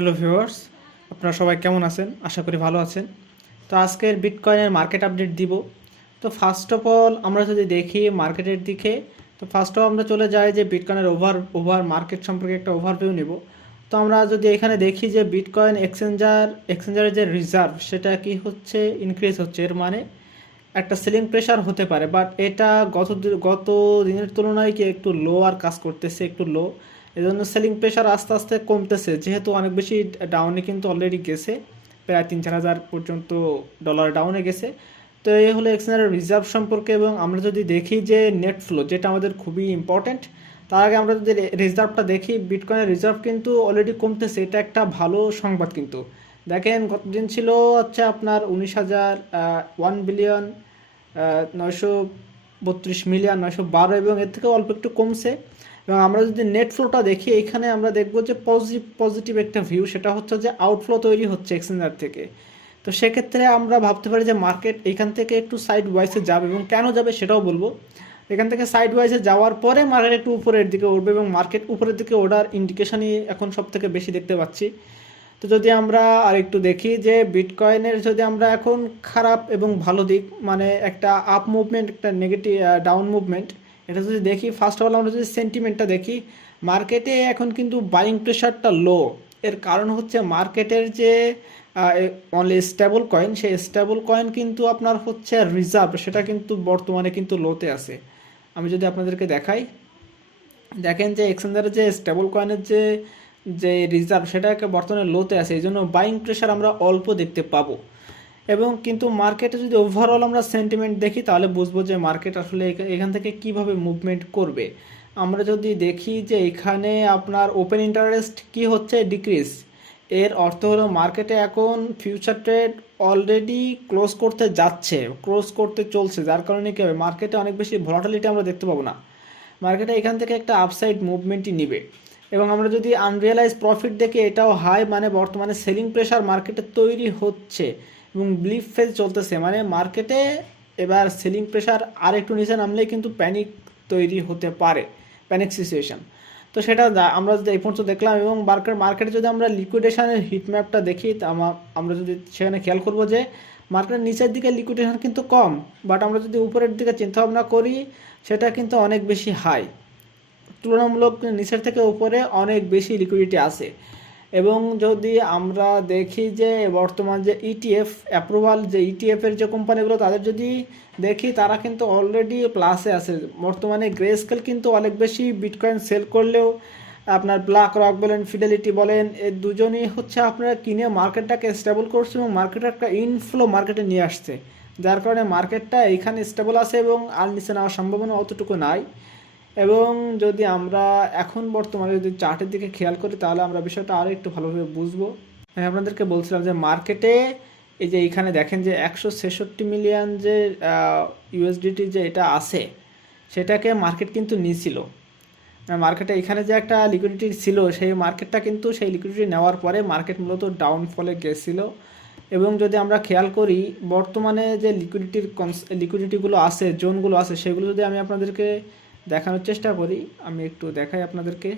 Hello viewers, আপনারা সবাই কেমন আছেন? আশা করি ভালো আছেন। তো আজকের বিটকয়েনের মার্কেট আপডেট দিব। তো ফার্স্ট অফ অল আমরা যদি দেখি মার্কেটের দিকে, তো ফার্স্ট অফ আমরা চলে যাই যে বিটকয়েনের ওভার মার্কেট সম্পর্কে একটা ওভারভিউ নিব। তো আমরা যদি এখানে দেখি যে বিটকয়েন এক্সচেঞ্জারের যে রিজার্ভ সেটা কি হচ্ছে, ইনক্রিজ হচ্ছে। এর মানে একটা সেলিং প্রেশার হতে পারে, বাট এটা গত দিনের তুলনায় কি একটু লো আর কাজ করতেছে, একটু লো। এজন্য সেলিং প্রেশার আস্তে আস্তে কমতেছে, যেহেতু অনেক বেশি ডাউনে কিন্তু অলরেডি গেছে, প্রায় 3-4 হাজার পর্যন্ত ডলার ডাউনে গেছে। তো এই হলো এক্সচেঞ্জের রিজার্ভ সম্পর্কে। এবং আমরা যদি দেখি যে নেট ফ্লো, যেটা আমাদের খুবই ইম্পর্ট্যান্ট, তার আগে আমরা যদি রিজার্ভটা দেখি, বিটকয়েনের রিজার্ভ কিন্তু অলরেডি কমতেছে। এটা একটা ভালো সংবাদ। কিন্তু দেখেন গতদিন ছিল হচ্ছে আপনার 19,000, 1 বিলিয়ন 932 মিলিয়ন 912, এবং এর থেকে অল্প একটু কমছে। এবং আমরা যদি নেট ফ্লোটা দেখি, এখানে আমরা দেখব যে পজিটিভ একটা ভিউ, সেটা হচ্ছে যে আউটফ্লো তৈরি হচ্ছে এক্সচেঞ্জার থেকে। তো সেক্ষেত্রে আমরা ভাবতে পারি যে মার্কেট এখান থেকে একটু সাইড ওয়াইজে যাবে, এবং কেন যাবে সেটাও বলবো। এখান থেকে সাইড ওয়াইজে যাওয়ার পরে মার্কেট একটু উপরের দিকে উঠবে, এবং মার্কেট উপরের দিকে ওঠার ইন্ডিকেশনই এখন সব থেকে বেশি দেখতে পাচ্ছি। তো যদি আমরা আর একটু দেখি যে বিটকয়েনের যদি আমরা এখন খারাপ এবং ভালো দিক, মানে একটা আপ মুভমেন্ট, একটা নেগেটিভ ডাউন মুভমেন্ট, এটা যদি দেখি, ফার্স্ট অফ অল আমরা যদি সেন্টিমেন্টটা দেখি, মার্কেটে এখন কিন্তু বাইং প্রেশারটা লো। এর কারণ হচ্ছে মার্কেটের যে অনলি স্টেবল কয়েন, সেই স্টেবল কয়েন কিন্তু আপনার হচ্ছে রিজার্ভ, সেটা কিন্তু বর্তমানে কিন্তু লোতে আছে। আমি যদি আপনাদেরকে দেখাই, দেখেন যে এক্সচেঞ্জারের যে স্টেবল কয়েনের যে যে রিজার্ভ, সেটাকে বর্তমানে লোতে আছে। এই জন্য বাইং প্রেশার আমরা অল্প দেখতে পাবো। এবং কিন্তু মার্কেটে যদি ওভারঅল আমরা সেন্টিমেন্ট দেখি, তাহলে বুঝবো যে মার্কেট আসলে এখান থেকে কিভাবে মুভমেন্ট করবে। আমরা যদি দেখি যে এখানে আপনার ওপেন ইন্টারেস্ট কি হচ্ছে, ডিক্রিজ। এর অর্থ হলো মার্কেটে এখন ফিউচার ট্রেড অলরেডি ক্লোজ করতে যাচ্ছে, ক্লোজ করতে চলছে, যার কারণে কি হবে, মার্কেটে অনেক বেশি ভলাটিলিটি আমরা দেখতে পাবো না। মার্কেটে এখান থেকে একটা আপসাইড মুভমেন্টই নিবে। এবং আমরা যদি আনরিয়েলাইজ প্রফিট দেখি, এটাও হাই, মানে বর্তমানে সেলিং প্রেশার মার্কেটে তৈরি হচ্ছে এবং ব্লিপ ফেজ চলতেছে। মানে মার্কেটে এবার সেলিং প্রেশার আর একটু নিচে নামলেই কিন্তু প্যানিক তৈরি হতে পারে, প্যানিক সিচুয়েশন। তো সেটা আমরা যদি এই পর্যন্ত দেখলাম। এবং মার্কেটে যদি আমরা লিকুইডেশনের হিটম্যাপটা দেখি, আমরা যদি সেখানে খেয়াল করবো যে মার্কেটের নিচের দিকে লিকুইডেশন কিন্তু কম, বাট আমরা যদি উপরের দিকে চিন্তা ভাবনা করি, সেটা কিন্তু অনেক বেশি হাই। তুলনামূলক নিচের থেকে উপরে অনেক বেশি লিকুইডিটি আছে। এবং যদি আমরা দেখি যে বর্তমান যে ইটিএফ অ্যাপ্রুভাল, যে ইটিএফের যে কোম্পানিগুলো, তাদের যদি দেখি, তারা কিন্তু অলরেডি প্লাসে আছে। বর্তমানে গ্রেস্কেল কিন্তু অনেক বেশি বিটকয়েন সেল করলেও, আপনার ব্ল্যাক রক বলেন, ফিডেলিটি বলেন, এই দুজনই হচ্ছে আপনারা কিনে মার্কেটটাকে স্টেবল করছে, এবং মার্কেটের একটা ইনফ্লো মার্কেটে নিয়ে আসছে, যার কারণে মার্কেটটা এইখানে স্টেবল আছে এবং আর নিচে নেওয়ার সম্ভাবনা অতটুকু নাই। এবং যদি আমরা এখন বর্তমানে যদি চার্টের দিকে খেয়াল করি, তাহলে আমরা বিষয়টা আরও একটু ভালোভাবে বুঝবো। আমি আপনাদেরকে বলছিলাম যে মার্কেটে এই যে এখানে দেখেন যে 166 মিলিয়ন যে ইউএসডিটি যে এটা আছে, সেটাকে মার্কেট কিন্তু নিয়েছিল। মার্কেটে এখানে যে একটা লিকুইডিটি ছিল, সেই মার্কেটটা কিন্তু সেই লিকুইডিটি নেওয়ার পরে মার্কেট মূলত ডাউনফলে গেছিলো। এবং যদি আমরা খেয়াল করি, বর্তমানে যে লিকুইডিটিগুলো আছে, জোনগুলো আছে, সেগুলো যদি আমি আপনাদেরকে দেখানোর চেষ্টা করি, আমি একটু দেখাই আপনাদেরকে।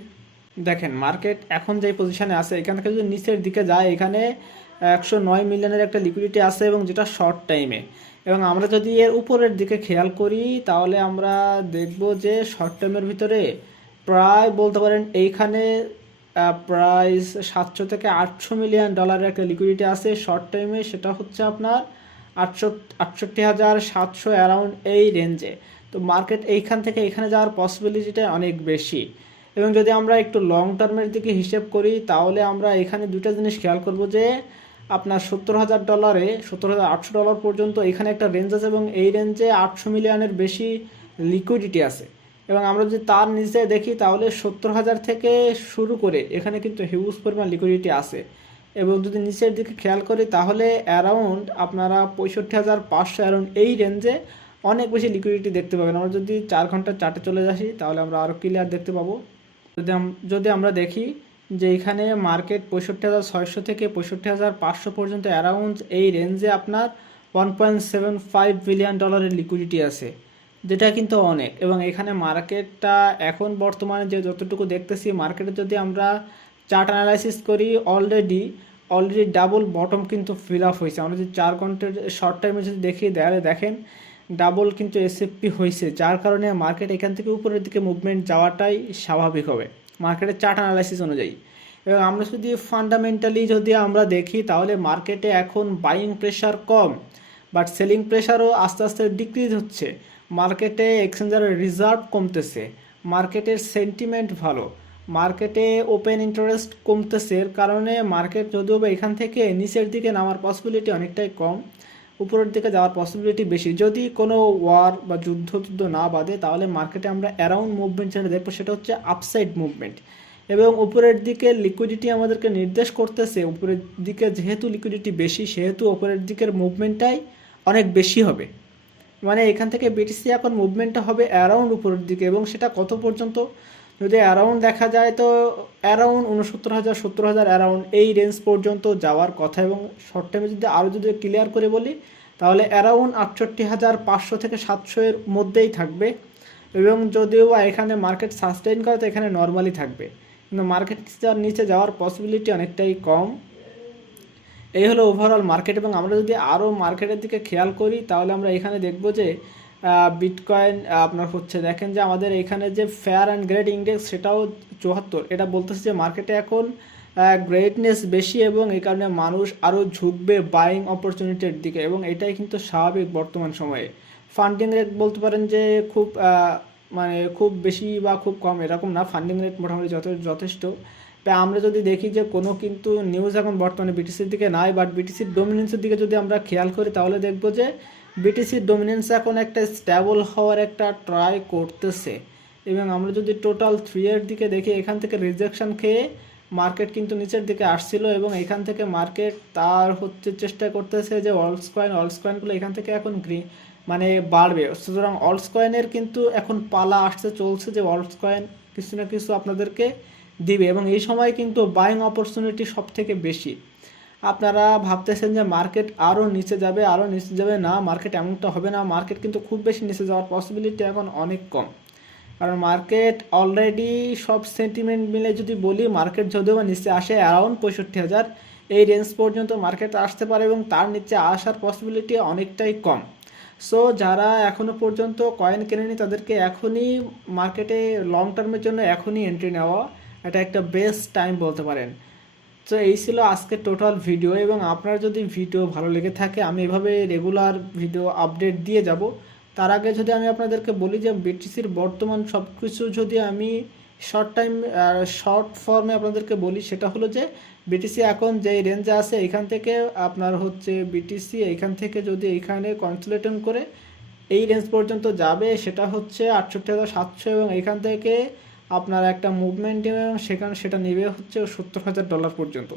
দেখেন মার্কেট এখন যে পজিশনে আছে, এখান থেকে যদি নিচের দিকে যায়, এখানে 109 মিলিয়নের একটা লিকুইডিটি আছে, এবং যেটা শর্ট টাইমে। এবং আমরা যদি এর উপরের দিকে খেয়াল করি, তাহলে আমরা দেখব যে শর্ট টাইমের ভিতরে প্রায় বলতে পারেন এইখানে প্রায় 700 থেকে 800 মিলিয়ন ডলারের একটা লিকুইডিটি আছে শর্ট টাইমে। সেটা হচ্ছে আপনার 68,700 অ্যারাউন্ড এই রেঞ্জে। তো মার্কেট এইখান থেকে এখানে যাওয়ার পসিবিলিটিটা অনেক বেশি। এবং যদি আমরা একটু লং টার্মের দিকে হিসেব করি, তাহলে আমরা এখানে দুটো জিনিস খেয়াল করব যে আপনার $70,000 $70,800 পর্যন্ত এখানে একটা রেঞ্জ আছে, এবং এই রেঞ্জে 800 মিলিয়নের বেশি লিকুইডিটি আছে। এবং আমরা যদি তার নিচে দেখি, তাহলে 70,000 থেকে শুরু করে এখানে কিন্তু হিউজ পরিমাণ লিকুইডিটি আছে। এবং যদি নিচের দিকে খেয়াল করি, তাহলে অ্যারাউন্ড আপনারা 65,500 অ্যারাউন্ড এই রেঞ্জে অনেক বেশি লিকুইডিটি দেখতে পাবেন। আমরা যদি 4 ঘন্টার চার্টে চলে আসি, তাহলে আমরা আরও ক্লিয়ার দেখতে পাবো। যদি আমরা দেখি যে এখানে মার্কেট 65,600 থেকে 65,500 পর্যন্ত অ্যারাউন্ড এই রেঞ্জে আপনার $1.75 বিলিয়ন লিকুইডিটি আছে, যেটা কিন্তু অনেক। এবং এখানে মার্কেটটা এখন বর্তমানে যে যতটুকু দেখতেছি, মার্কেটে যদি আমরা চার্ট অ্যানালাইসিস করি, অলরেডি ডাবল বটম কিন্তু ফিল আপ হয়েছে। আমরা যদি 4 ঘন্টার শর্ট টাইমে যদি দেখি তাহলে দেখেন ডাবল কিন্তু এসএফপি হয়েছে, যার কারণে মার্কেট এখান থেকে উপরের দিকে মুভমেন্ট যাওয়াটাই স্বাভাবিক হবে মার্কেটের চার্ট অ্যানালাইসিস অনুযায়ী। এবং আমরা যদি ফান্ডামেন্টালি যদি আমরা দেখি তাহলে মার্কেটে এখন বাইং প্রেশার কম, বাট সেলিং প্রেশারও আস্তে আস্তে ডিক্রিজ হচ্ছে। মার্কেটে এক্সচেঞ্জারের রিজার্ভ কমতেছে, মার্কেটের সেন্টিমেন্ট ভালো, মার্কেটে ওপেন ইন্টারেস্ট কমতেছে। এর কারণে মার্কেট যদিও বা এখান থেকে নিচের দিকে নামার পসিবিলিটি অনেকটাই কম, উপরের দিকে যাওয়ার পসিবিলিটি বেশি। যদি কোনো ওয়ার বা যুদ্ধ না বাঁধে তাহলে মার্কেটে আমরা অ্যারাউন্ড মুভমেন্ট যেটা দেখবো সেটা হচ্ছে আপসাইড মুভমেন্ট। এবং উপরের দিকে লিকুইডিটি আমাদেরকে নির্দেশ করতেছে, উপরের দিকে যেহেতু লিকুইডিটি বেশি সেহেতু উপরের দিকের মুভমেন্টটাই অনেক বেশি হবে। মানে এখান থেকে বিটিসি এখন মুভমেন্টটা হবে অ্যারাউন্ড উপরের দিকে, এবং সেটা কত পর্যন্ত যদি অ্যারাউন্ড দেখা যায় তো অ্যারাউন্ড 69,000 70,000 অ্যারাউন্ড এই রেঞ্জ পর্যন্ত যাওয়ার কথা। এবং শর্ট টাইমে যদি আরও যদি ক্লিয়ার করে বলি তাহলে অ্যারাউন্ড 68,500 থেকে 700 এর মধ্যেই থাকবে। এবং যদিও এখানে মার্কেট সাস্টেইন করে তো এখানে নর্মালি থাকবে, কিন্তু মার্কেট নিচে যাওয়ার পসিবিলিটি অনেকটাই কম। এই হলো ওভারঅল মার্কেট। এবং আমরা যদি আরও মার্কেটের দিকে খেয়াল করি তাহলে আমরা এখানে দেখব যে বিটকয়েন আপনার হচ্ছে দেখেন যে আমাদের এখানে যে ফেয়ার অ্যান্ড গ্রেড ইন্ডেক্স সেটাও 74। এটা বলতেছে যে মার্কেটে এখন গ্রেটনেস বেশি এবং এই কারণে মানুষ আরও ঝুঁকবে বাইং অপরচুনিটির দিকে, এবং এটাই কিন্তু স্বাভাবিক বর্তমান সময়ে। ফান্ডিং রেট বলতে পারেন যে খুব মানে খুব বেশি বা খুব কম এরকম না, ফান্ডিং রেট মোটামুটি যথেষ্ট। তাই আমরা যদি দেখি যে কোনো কিন্তু নিউজ এখন বর্তমানে বিটিসির দিকে নাই, বাট বিটিসির ডোমিনেন্সের দিকে যদি আমরা খেয়াল করি তাহলে দেখব যে বিটিসির ডোমিনেন্স এখন একটা স্ট্যাবল হওয়ার একটা ট্রাই করতেছে। এবং আমরা যদি টোটাল 3 এর দিকে দেখি এখান থেকে রিজেকশন খেয়ে মার্কেট কিন্তু নিচের দিকে আসছিল, এবং এখান থেকে মার্কেট তার হচ্ছে চেষ্টা করতেছে যে অলস কয়েনগুলো এখান থেকে এখন মানে বাড়বে। সুতরাং অলস কয়েনের কিন্তু এখন পালা আসতে চলছে যে অলস কয়েন কিছু না কিছু আপনাদেরকে দিবে, এবং এই সময় কিন্তু বাইং অপরচুনিটি সব থেকে বেশি। আপনারা ভাবতেছেন যে মার্কেট আরও নিচে যাবে, না, মার্কেট এমনটা হবে না। মার্কেট কিন্তু খুব বেশি নিচে যাওয়ার পসিবিলিটি এখন অনেক কম, কারণ মার্কেট অলরেডি সব সেন্টিমেন্ট মিলে যদি বলি মার্কেট যদিও বা নিচে আসে অ্যারাউন্ড 65,000 এই রেঞ্জ পর্যন্ত মার্কেট আসতে পারে, এবং তার নিচে আসার পসিবিলিটি অনেকটাই কম। সো যারা এখনও পর্যন্ত কয়েন কেনেনি তাদেরকে এখনই মার্কেটে লং টার্মের জন্য এখনই এন্ট্রি নেওয়া এটা একটা বেস্ট টাইম বলতে পারেন। তো এই ছিল আজকের টোটাল ভিডিও, এবং আপনার যদি ভিডিও ভালো লেগে থাকে আমি এভাবে রেগুলার ভিডিও আপডেট দিয়ে যাব। তার আগে যদি আমি আপনাদেরকে বলি যে বিটিসির বর্তমান সব কিছু যদি আমি শর্ট ফর্মে আপনাদেরকে বলি সেটা হলো যে বিটিসি এখন যেই রেঞ্জে আছে এখান থেকে আপনার হচ্ছে বিটিসি এইখান থেকে যদি এইখানে কনসোলিডেশন করে এই রেঞ্জ পর্যন্ত যাবে সেটা হচ্ছে 68,700, এবং এইখান থেকে আপনার একটা মুভমেন্ট নেবে এবং সেটা নেবে হচ্ছে $70,000 পর্যন্ত।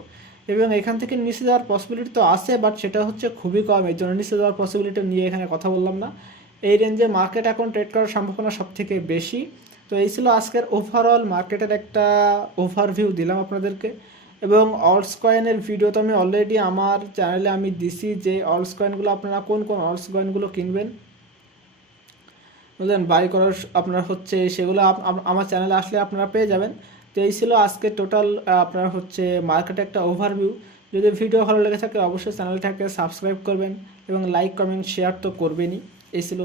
এবং এখান থেকে নিচে যাওয়ার পসিবিলিটি তো আছে, বাট সেটা হচ্ছে খুবই কম, এই জন্য নিচে যাওয়ার পসিবিলিটি নিয়ে এখানে কথা বললাম না। এই রেঞ্জে মার্কেট এখন ট্রেড করার সম্ভাবনা সব থেকে বেশি। তো এই ছিল আজকের ওভারঅল মার্কেটের একটা ওভারভিউ দিলাম আপনাদেরকে। এবং অলস কয়েনের ভিডিও তো আমি অলরেডি আমার চ্যানেলে আমি দিছি যে অলস কয়েনগুলো আপনারা কোন অলস কয়েনগুলো কিনবেন, বুঝলেন, বাই করার আপনার হচ্ছে সেগুলো আমার চ্যানেলে আসলে আপনারা পেয়ে যাবেন। তো এই ছিল আজকে টোটাল আপনার হচ্ছে মার্কেটে একটা ওভারভিউ। যদি ভিডিও ভালো লেগে থাকে অবশ্যই চ্যানেলটাকে সাবস্ক্রাইব করবেন এবং লাইক কমেন্ট শেয়ার তো করবেনই। এই ছিল।